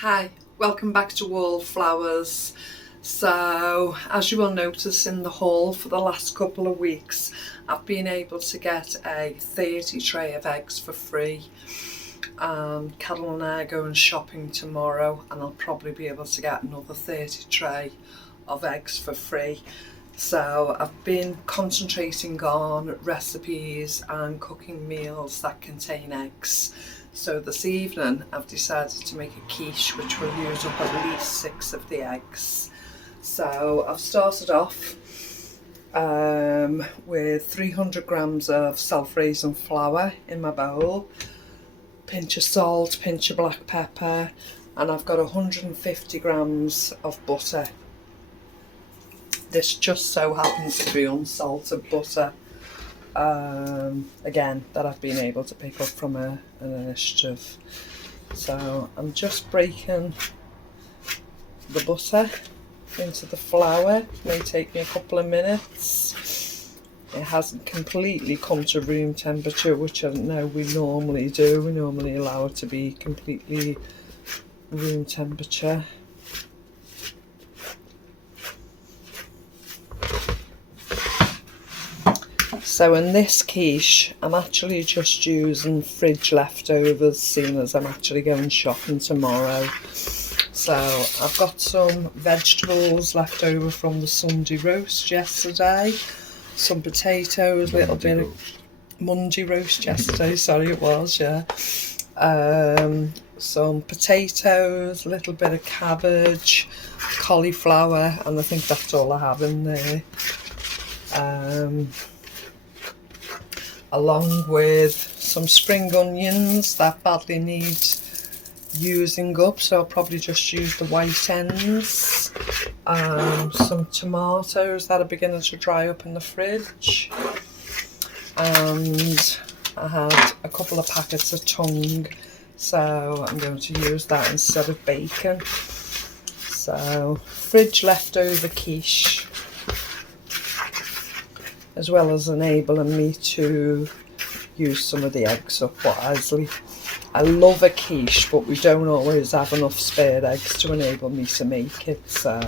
Hi, welcome back to Wallflowers. So, as you will notice in the haul for the last couple of weeks, I've been able to get a 30 tray of eggs for free. Carol and I are going shopping tomorrow and I'll probably be able to get another 30 tray of eggs for free. So I've been concentrating on recipes and cooking meals that contain eggs. So this evening I've decided to make a quiche which will use up at least 6 of the eggs. So I've started off with 300 grams of self-raising flour in my bowl, pinch of salt, pinch of black pepper, and I've got 150 grams of butter. This just so happens to be unsalted butter, again, that I've been able to pick up from an initiative. So I'm just breaking the butter into the flour. It may take me a couple of minutes. It hasn't completely come to room temperature, which I know we normally do. We normally allow it to be completely room temperature. So in this quiche, I'm actually just using fridge leftovers, seeing as I'm actually going shopping tomorrow. So I've got some vegetables left over from the Sunday roast yesterday, some potatoes, a little bit of Monday roast yesterday, sorry it was, yeah. Some potatoes, a little bit of cabbage, cauliflower, and I think that's all I have in there. Along with some spring onions that badly need using up, so I'll probably just use the white ends. Some tomatoes that are beginning to dry up in the fridge, and I had a couple of packets of tongue, so I'm going to use that instead of bacon. So fridge leftover quiche, as well as enabling me to use some of the eggs up wisely. I love a quiche, but we don't always have enough spare eggs to enable me to make it, so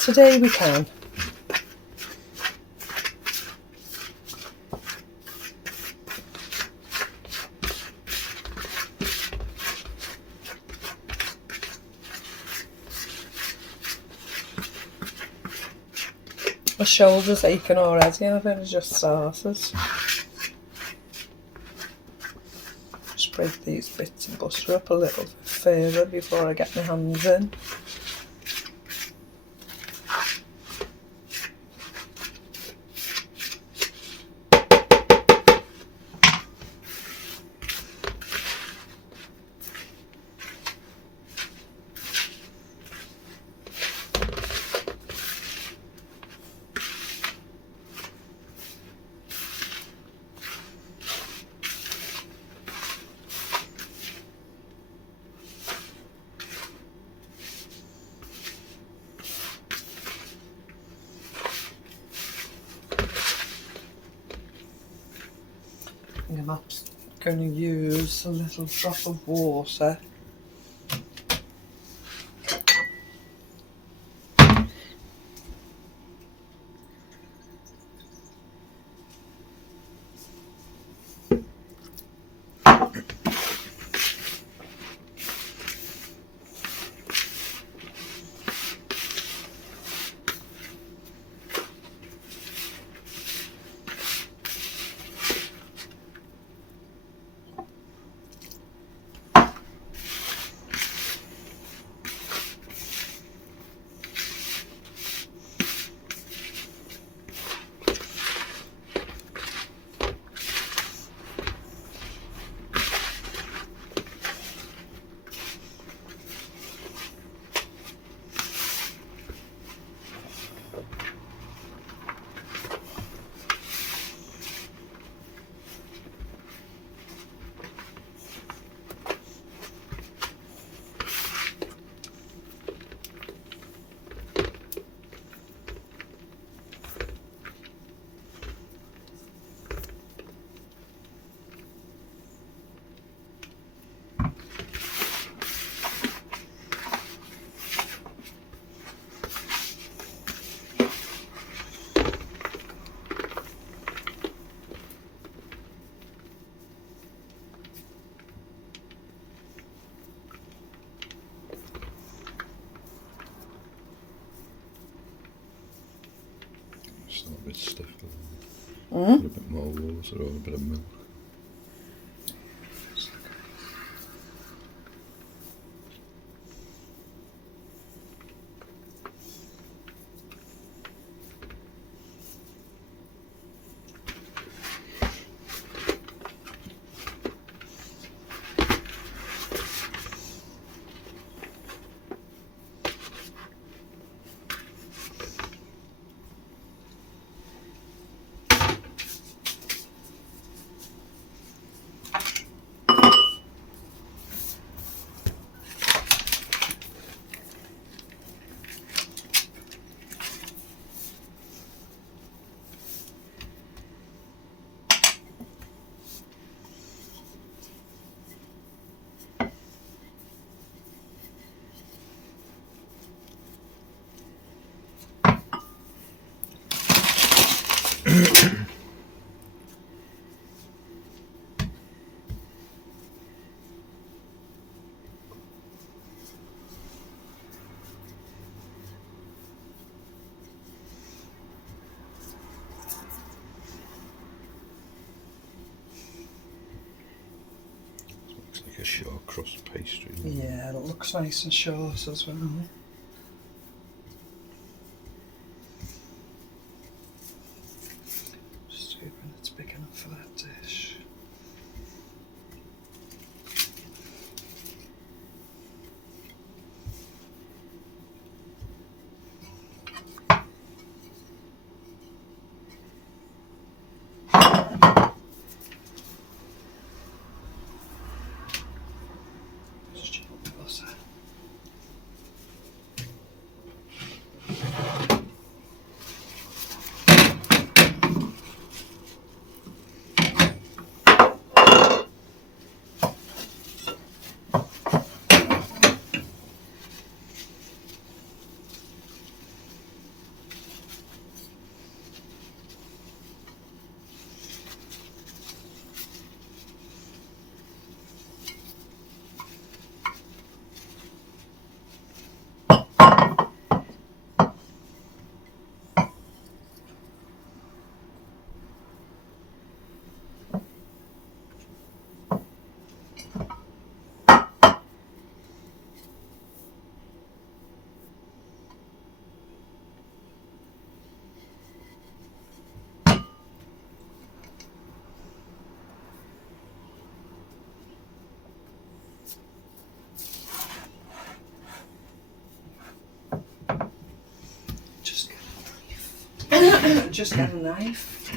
today we can. My shoulder's aching already and I've only just started. Just break these bits of butter up a little bit further before I get my hands in. I'm going to use a little drop of water . bit stiff. Mm? A bit more water or a bit of milk. Looks like a short crust pastry. Yeah, it looks nice and short as well. Just hoping it's big enough for that dish. Just chop up the butter. Just get a knife.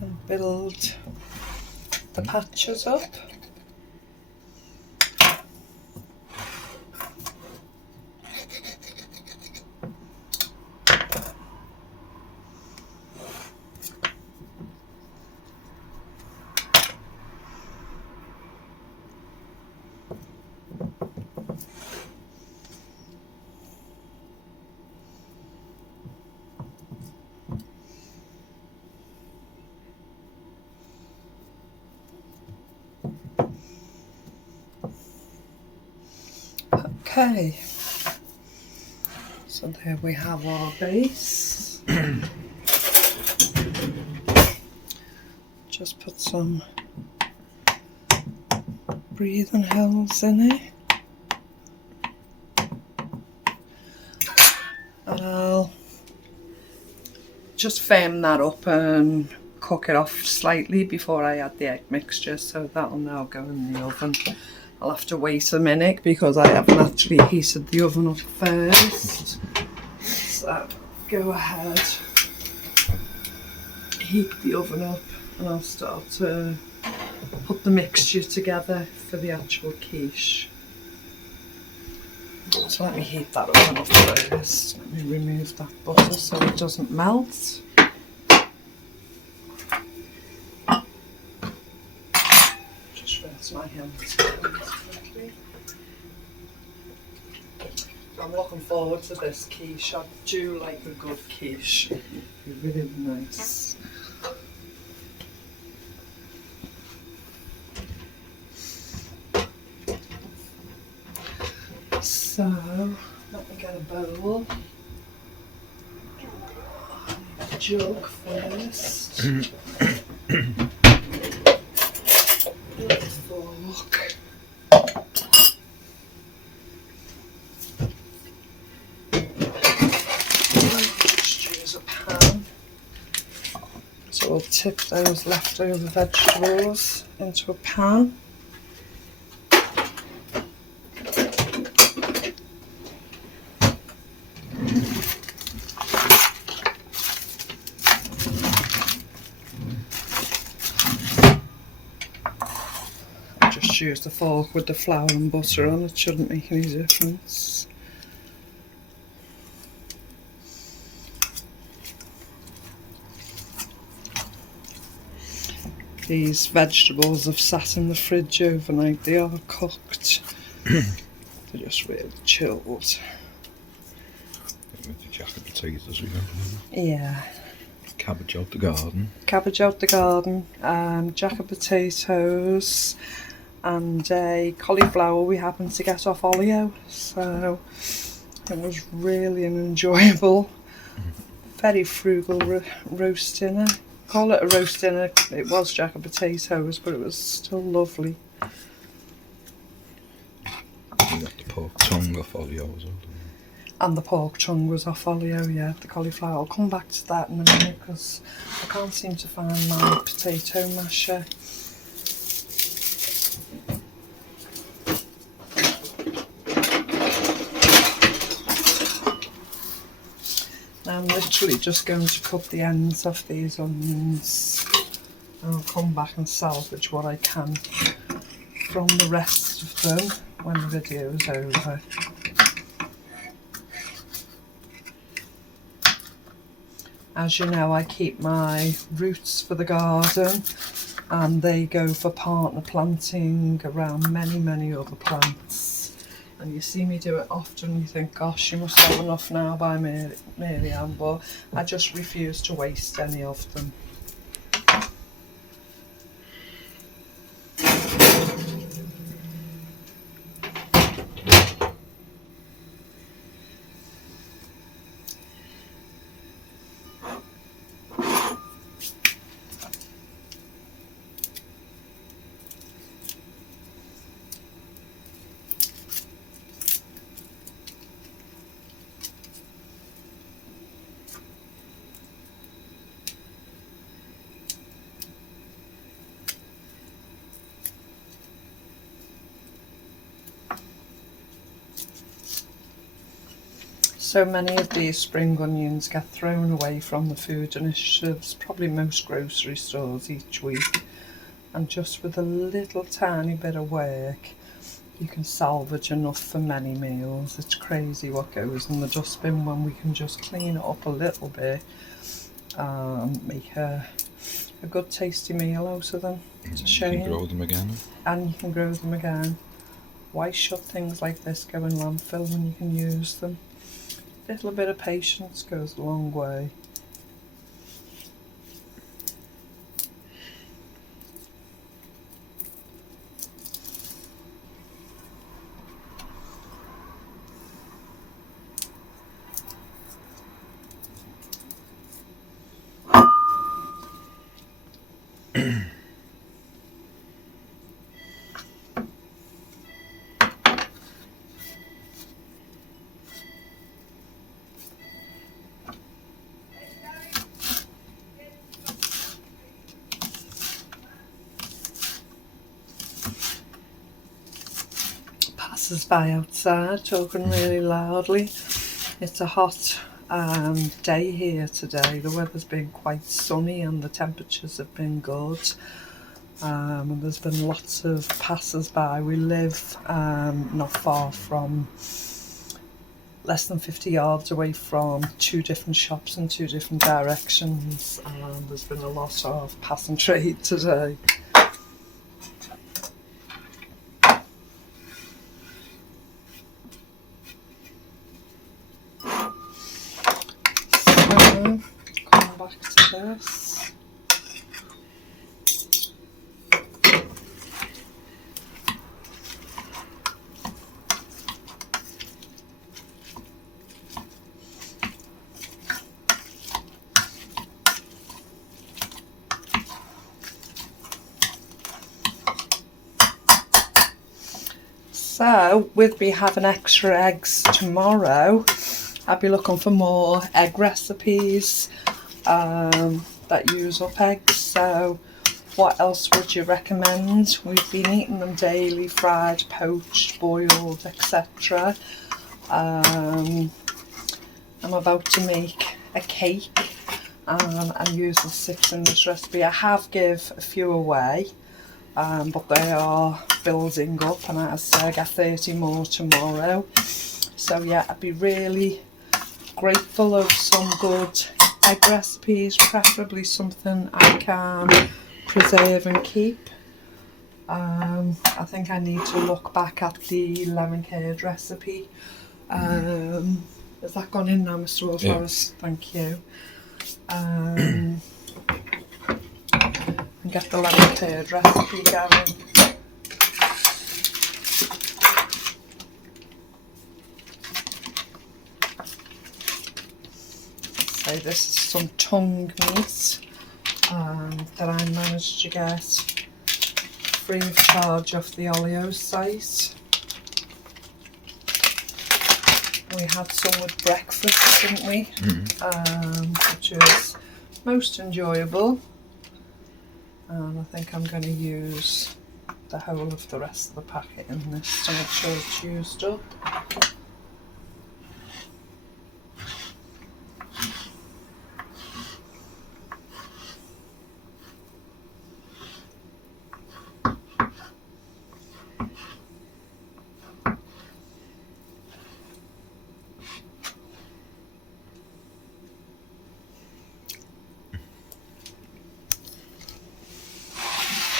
And build the patches up. Okay, so there we have our base. Just put some breathing holes in it. And I'll just firm that up and cook it off slightly before I add the egg mixture, so that'll now go in the oven. I'll have to wait a minute because I haven't actually heated the oven up first. So go ahead, heat the oven up, and I'll start to put the mixture together for the actual quiche. So let me heat that oven up first. Let me remove that butter so it doesn't melt. Just rinse my hands. I'm looking forward to this quiche. I do like a good quiche. It'd be really nice. So, let me get a bowl. I need a jug first. With a fork. Just use a pan. So we'll tip those leftover vegetables into a pan. Just use the fork with the flour and butter on, it shouldn't make any difference. These vegetables have sat in the fridge overnight, they are cooked. They're just really chilled. With the jacket potatoes we got. Yeah. Cabbage out the garden. Cabbage out the garden, jacket potatoes, and a cauliflower we happened to get off Olio, so it was really an enjoyable, very frugal roast dinner. Call it a roast dinner, it was jacket potatoes, but it was still lovely. We got the pork tongue off Olio as well. And the pork tongue was off Olio, yeah, the cauliflower. I'll come back to that in a minute because I can't seem to find my potato masher. Now I'm literally just going to cut the ends off these onions, and I'll come back and salvage what I can from the rest of them when the video is over. As you know, I keep my roots for the garden, and they go for partner planting around many other plants. And you see me do it often, you think, gosh, you must have enough now by Mary-Ann, but I just refuse to waste any of them. So many of these spring onions get thrown away from the food initiatives, probably most grocery stores each week, and just with a little tiny bit of work you can salvage enough for many meals. It's crazy what goes in the dustbin when we can just clean it up a little bit and make a good tasty meal out of them. It's a shame. You can grow them again. And you can grow them again. Why should things like this go in landfill when you can use them? A little bit of patience goes a long way. Passers-by outside talking really loudly. It's a hot day here today. The weather's been quite sunny and the temperatures have been good. And there's been lots of passers-by. We live not far from, less than 50 yards away from two different shops in two different directions, and there's been a lot of passing trade today. So, come back to this. So, with me having extra eggs tomorrow, I'll be looking for more egg recipes that use up eggs. So, what else would you recommend? We've been eating them daily, fried, poached, boiled, etc. I'm about to make a cake and use the 6 in this recipe. I have give a few away, but they are building up, and as I say, I get 30 more tomorrow. So yeah, I'd be really grateful of some good egg recipes, preferably something I can preserve and keep. I think I need to look back at the lemon curd recipe. Has that gone in now, Mr. Wallflowers? Yeah. Thank you. And get the lemon curd recipe going. So this is some tongue meat that I managed to get free of charge off the Olio site. We had some with breakfast, didn't we? Which was most enjoyable. And I think I'm going to use the whole of the rest of the packet in this to make sure it's used up.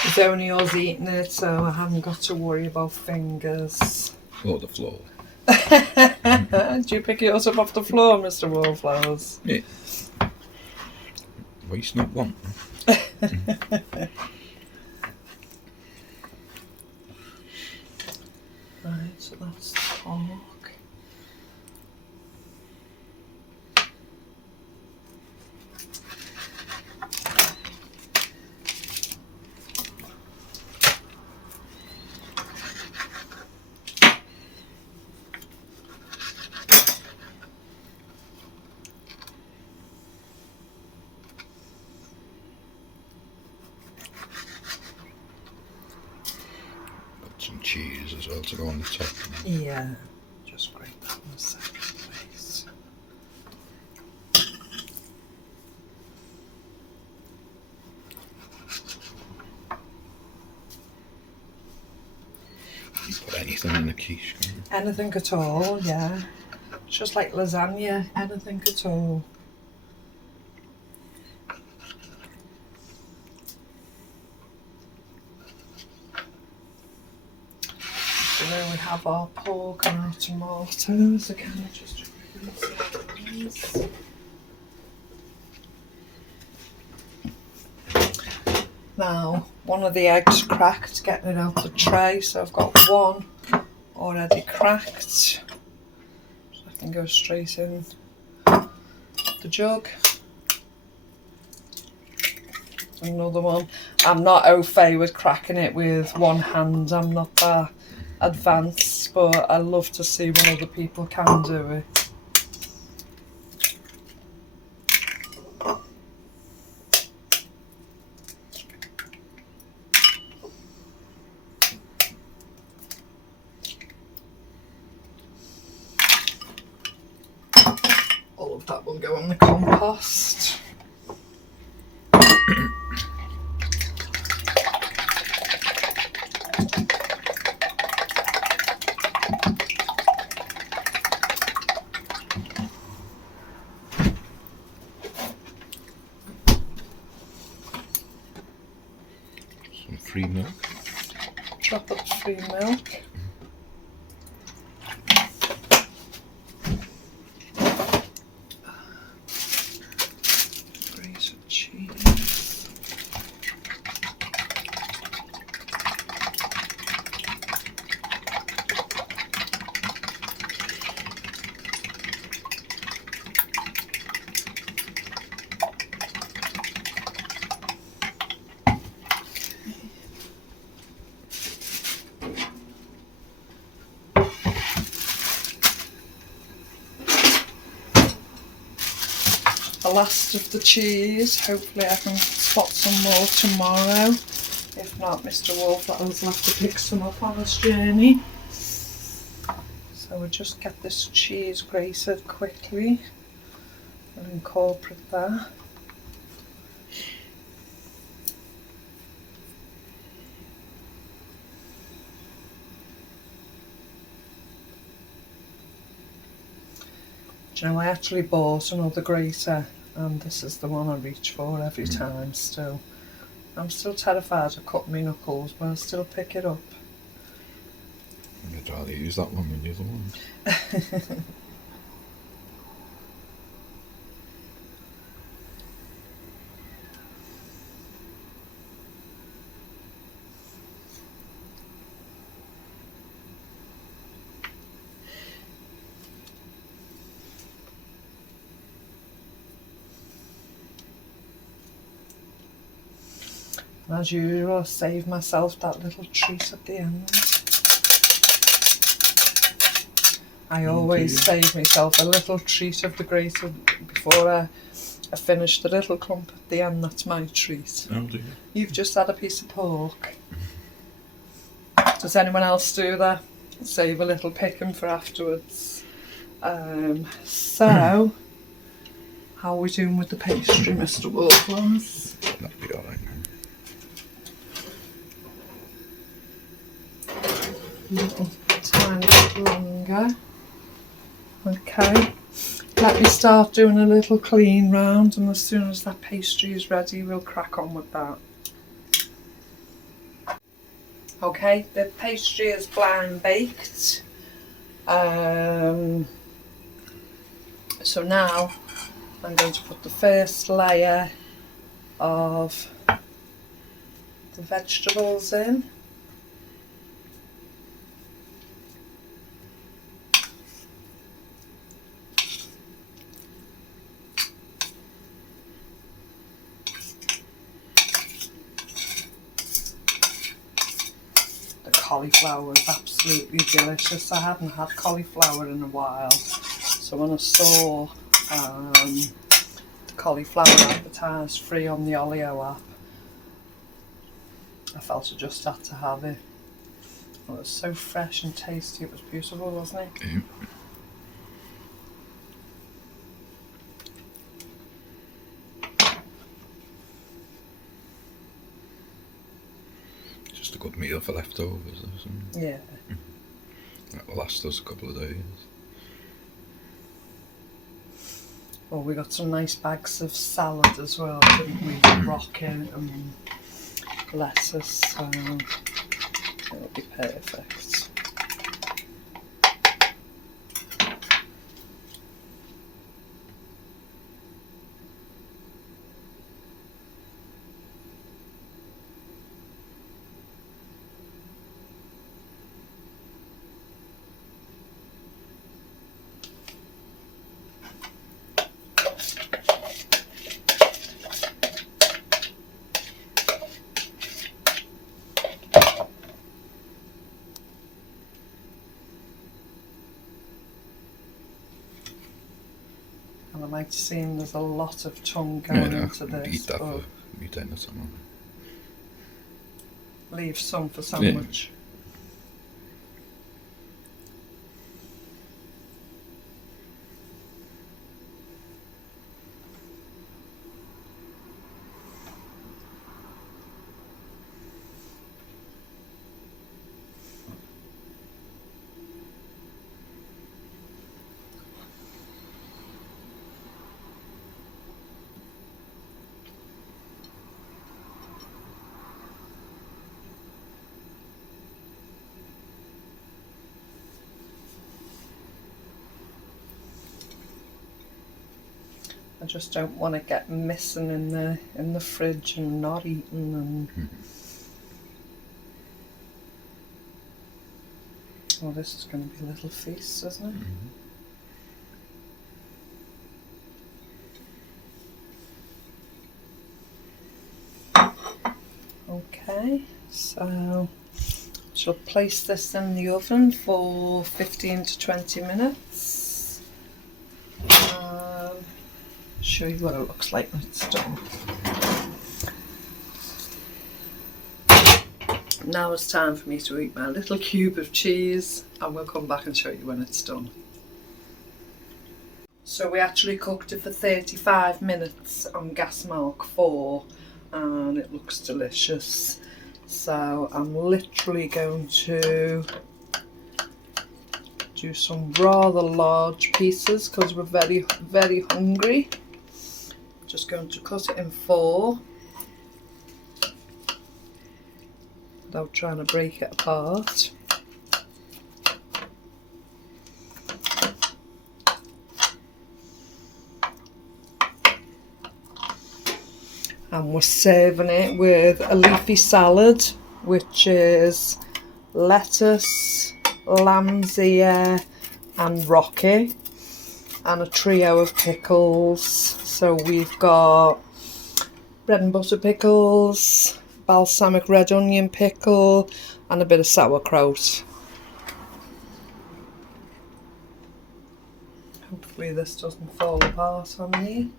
It's only us eating it, so I haven't got to worry about fingers. Or the floor. Do you pick yours up off the floor, Mr. Wallflowers? Yeah. Waste not one. Right, so that's the pork. Some cheese as well to go on the top. Yeah, just grate that in a second, please. You put anything in the quiche, can you? Anything at all, yeah. It's just like lasagna, anything at all. So then we have our pork and our tomatoes again. Just now, one of the eggs cracked, getting it out the tray, so I've got one already cracked. So I can go straight in the jug. Another one. I'm not au fait with cracking it with one hand. I'm not that advanced, but I love to see when other people can do it. All of that will go in the compost. Some free milk. Chop up free milk. Graze of cheese. the last of the cheese. Hopefully I can spot some more tomorrow. If not, Mr. Wolf will have to pick some up on his journey. So we'll just get this cheese grated quickly and incorporate that. Do you know, I actually bought another grater and this is the one I reach for every time still. I'm still terrified of cutting my knuckles, but I still pick it up. I'd rather use that one than the other one. As usual, I save myself that little treat at the end. I always save myself a little treat of the grater before I finish the little clump at the end. That's my treat. Oh dear. You've just had a piece of pork. Does anyone else do that? Save a little picking for afterwards. So, how are we doing with the pastry, Mr. Wolf? That'll be alright now. Little tiny bit longer. Okay, let me start doing a little clean round, and as soon as that pastry is ready we'll crack on with that. Okay, the pastry is blind baked. So now I'm going to put the first layer of the vegetables in. Cauliflower was absolutely delicious. I hadn't had cauliflower in a while, so when I saw the cauliflower advertised free on the Olio app, I felt I just had to have it. It was so fresh and tasty, it was beautiful, wasn't it? Yeah. Just a good meal for leftovers or something. Yeah. That will last us a couple of days. Well, we got some nice bags of salad as well, didn't we? Rocket and lettuce, so it'll be perfect. And I might seem there's a lot of tongue going into this. Eat that for me dinner tomorrow. Leave some for sandwich. I just don't want to get missing in the fridge and not eating and. Well, this is going to be a little feast, isn't it? Okay, so she'll place this in the oven for 15 to 20 minutes. show you what it looks like when it's done. Now it's time for me to eat my little cube of cheese, and we'll come back and show you when it's done. So we actually cooked it for 35 minutes on gas mark 4 and it looks delicious. So I'm literally going to do some rather large pieces because we're very, very hungry. Just going to cut it in 4 without trying to break it apart. And we're serving it with a leafy salad, which is lettuce, lamb's ear and rocket, and a trio of pickles. So we've got bread and butter pickles, balsamic red onion pickle and a bit of sauerkraut. Hopefully this doesn't fall apart on me.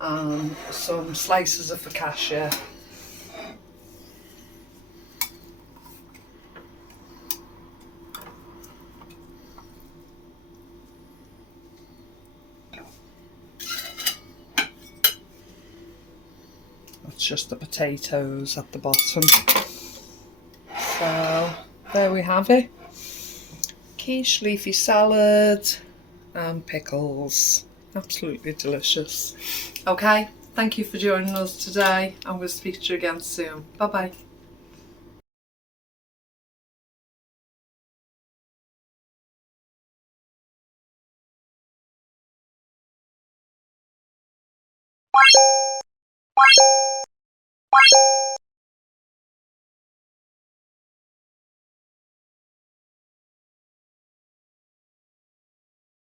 And some slices of focaccia. That's just the potatoes at the bottom. So there we have it. Quiche, leafy salad and pickles. Absolutely delicious. Okay, thank you for joining us today and we'll speak to you again soon. Bye bye.